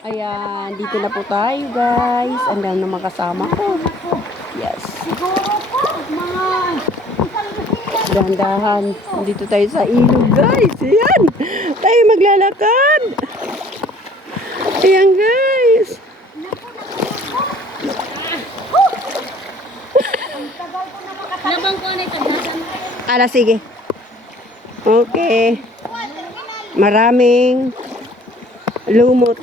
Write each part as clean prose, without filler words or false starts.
Ayan, dito na po tayo guys. Ang dami na makasama ko. Yes. Dahan-dahan. Dito tayo sa ilog guys. Ayan. Tayo maglalakad. Ayan guys. Ala, sige. Okay. Maraming lumot.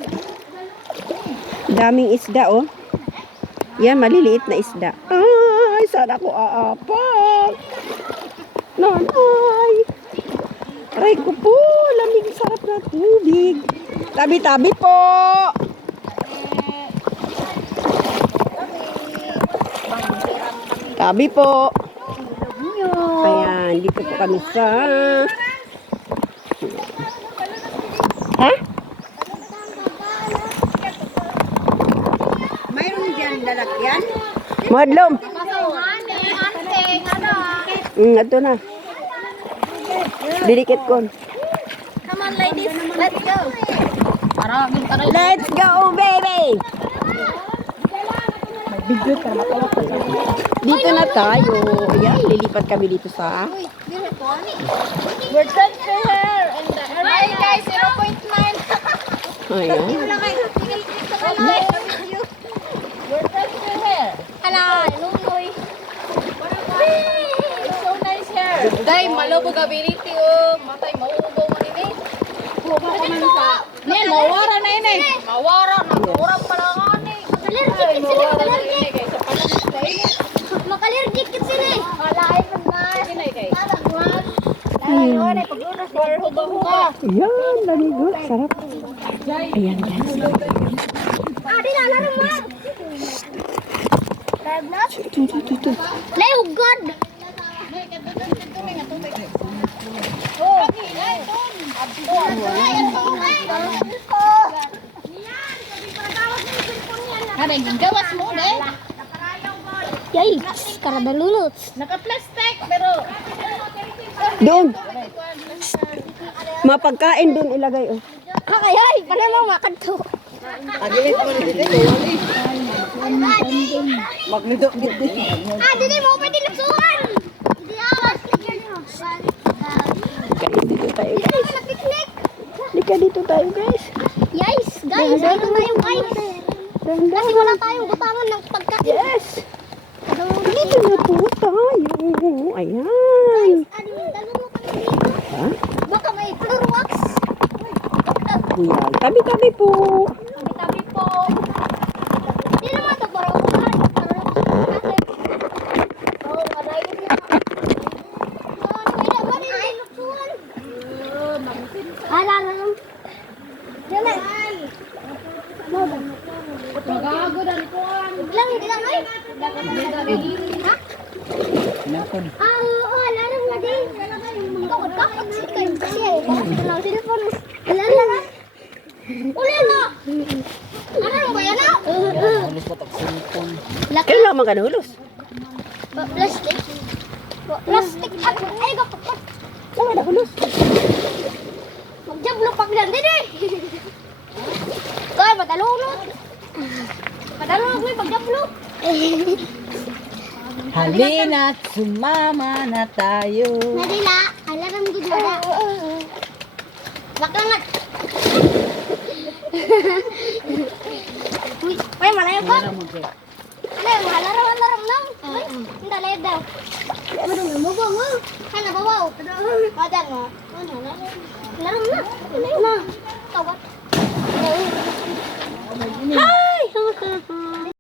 Daming isda, oh. Yan, maliliit na isda. Ay, sana ko aapak. Nanay. Aray ko po, lamig, sarap na tubig. Tabi-tabi po. Tabi po. Ayan, dito po kami sa... Ha? Mayroon dyan lalakyan? Madlom. Ito na. Didikit ko. Come on ladies, let's go. Let's go, baby! Dito na tayo. Ayan, lilipat kami dito sa... We're transfer here. Hi guys, 0.9. Ayan. We're transfer here. Hala, lumoy. So nice here. Day, malubog ability oh. Matay, mauubo mo nini. Nen, mawara na ini. Mawara na, mawara pa lang ani. Makalergik ka sila eh. Malay man na. Sinay kay. Ay, paglunas for huga-huga. Ayan, laligo. Sarap. Ayan, guys. Adi na na naman. Ito. Lay hugad. Ada yang gawas mo deh. Yikes, karada lulot. Naka-plastic pero Doon. Mapagkain doon ilagay, oh. Ay, panay mo makan to. Magluto dito. Dili mo pwede lusuan. Di awas. Kaya dito tayo, guys. Picnic. Lika dito tayo, guys. Yes, guys, dito tayo guys. Kasi wala tayong butangan ng pagkain. Yes. Dito na po tayo. Ayan. Ha? Baka may Clorox. Ayan. Tabi-tabi po. Tabi-tabi po. Di naman ito para umahan. Oh, marayo niya. Hindi ba rin lusuan? Ala lang. Dala. magago dan ko. Lang, hindi lang ay. Ha? Oo, ala lang na din. Kakot-kakot si kayo kasi eh. Bakit lang cellphone? Ala lang. Uli na. Ano lang ba yan ah? Laki. Kailan naman ka nahulos? Plastic. Plastic. Ay, kapag. Wala nahulos. Magjablo pag lang din eh. Kaya madalunod. Madalunod mo yung magjablo. Halina, sumama na tayo. Nadila, alarm gud na. Baklangat. Uy, ay malayo ka. Ano, alarm lang. Ay, hindi layo daw. Madung mo ba mo? Kana bawaw. Madang mo. Ano na? Alarm na.